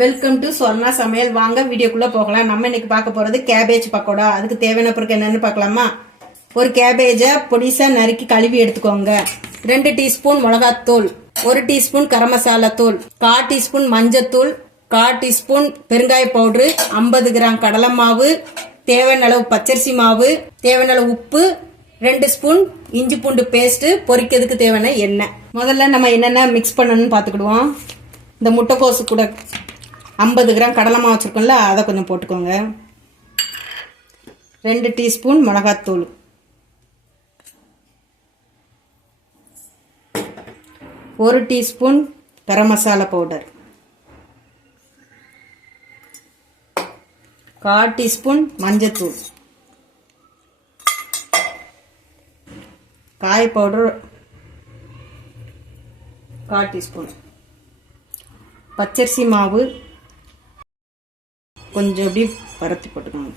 Welcome to Swarna சமையல். வாங்க வீடியோக்குள்ள போகலாம். நம்ம இன்னைக்கு பார்க்க போறது கேபேஜ் பக்கோடா. அதுக்கு தேவையான பொருட்கள் என்னன்னு பார்க்கலாமா? ஒரு கேபேஜை பொடிசா நறுக்கி கழுவி எடுத்துக்கோங்க. 2 டீஸ்பூன் மிளகாத்தூள், 1 டீஸ்பூன் கரம் மசாலா தூள், 1/4 டீஸ்பூன் மஞ்சத்தூள், 1/4 டீஸ்பூன் பெருங்காய பவுடரு, 50 கிராம் கடலை மாவு, தேவையான அளவு பச்சரிசி மாவு, தேவையான அளவு உப்பு, 2 ஸ்பூன் இஞ்சி பூண்டு பேஸ்ட், பொரிக்கிறதுக்கு தேவையான எண்ணெய். முதல்ல நம்ம என்னென்ன மிக்ஸ் பண்ணணும்னு பார்த்துக்கிடுவோம். இந்த முட்டைக்கோசு கூட 50 கிராம் கடலை மாவு வச்சுருக்கோம்ல, அதை கொஞ்சம் போட்டுக்கோங்க. 2 டீஸ்பூன் மிளகாத்தூள், 1 teaspoon garam masala powder, 1/4 teaspoon மஞ்சத்தூள், காய பவுடர் 1/4 டீஸ்பூன், பச்சரிசி மாவு கொஞ்சம் அப்படி பரத்தி போட்டுக்கோங்க.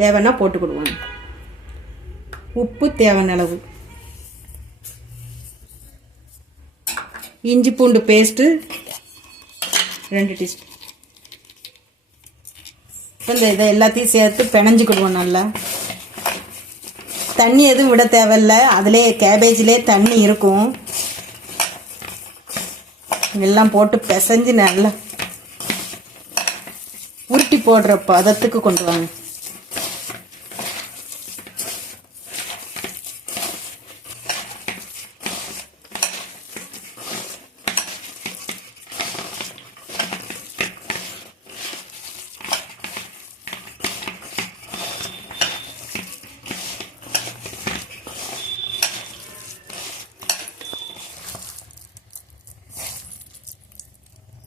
தேவைன்னா போட்டுக்கிடுவோம். உப்பு தேவையான அளவு, இஞ்சி பூண்டு பேஸ்ட்டு 2 டீஸ்பூன். இந்த இதை எல்லாத்தையும் சேர்த்து பிணைஞ்சிக்கிடுவோம். நல்லா தண்ணி எதுவும் விட தேவையில்லை, அதிலே கேபேஜ்லேயே தண்ணி இருக்கும். எல்லாம் போட்டு பிசைஞ்சு நல்லா உருட்டி போடுற பதத்துக்கு கொண்டு வாங்க.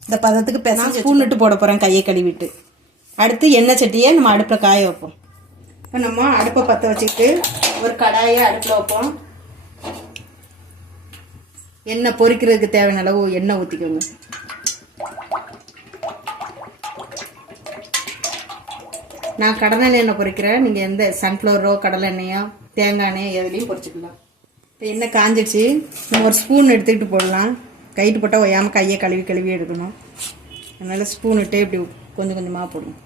இந்த பதத்துக்கு நான் ஸ்பூன் விட்டு போட போகிறேன், கையை கழுவிட்டு. அடுத்து எண்ணெய் சட்டியை நம்ம அடுப்பில் காய வைப்போம். இப்போ நம்ம அடுப்பை பற்ற வச்சுக்கிட்டு ஒரு கடாயை அடுப்பில் வைப்போம். எண்ணெய் பொரிக்கிறதுக்கு தேவையான அளவு எண்ணெய் ஊற்றிக்கோங்க. நான் கடலெண்ணெய் எண்ணெய் பொரிக்கிறேன். நீங்கள் எந்த சன்ஃப்ளவரோ கடலை எண்ணெயோ தேங்காய் எண்ணெயோ எதுலேயும் பொரிச்சிக்கலாம். இப்போ எண்ணெய் காஞ்சிடுச்சு. நம்ம ஒரு ஸ்பூன் எடுத்துக்கிட்டு போடலாம். கைட்டு போட்டால் ஒய்யாமல் கையை கழுவி எடுக்கணும். அதனால் ஸ்பூன் விட்டு இப்படி கொஞ்சம் கொஞ்சமாக போடணும்.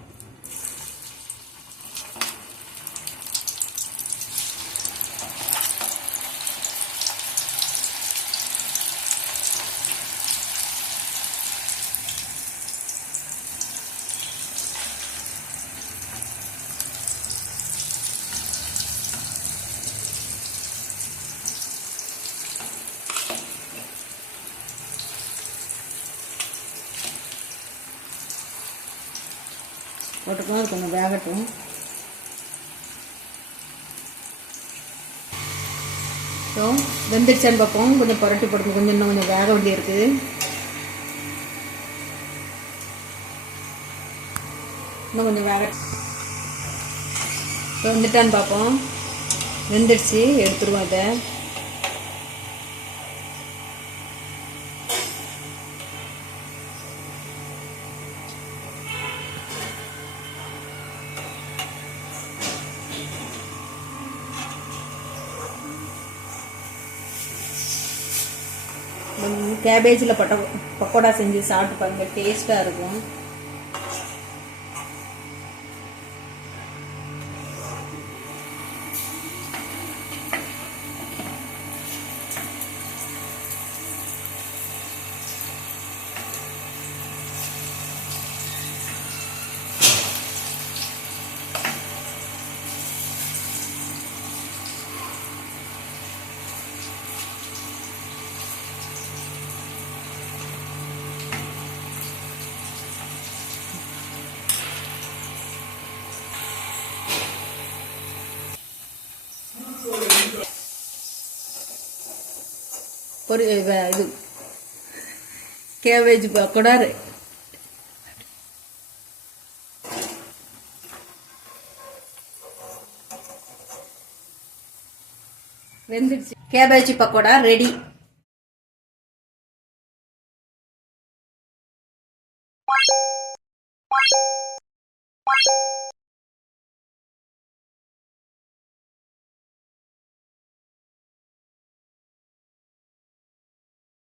போட்டுக்கோ, அது கொஞ்சம் வேகட்டும். ஸோ வெந்துடுச்சான்னு பார்ப்போம். கொஞ்சம் புரட்டி போட்டுக்கணும். கொஞ்சம் இன்னும் கொஞ்சம் வேக வேண்டி இருக்குது. இன்னும் கொஞ்சம் வேக வெந்துட்டான்னு பார்ப்போம். வெந்துடுச்சு, எடுத்துருவோம் இதை. கேபேஜில் பக்கோடா செஞ்சு சாப்பிட்டு பாருங்க, டேஸ்ட்டாக இருக்கும். இது கேபேஜ் பக்கோடா வெந்துடுச்சு. Cabbage pakoda ready.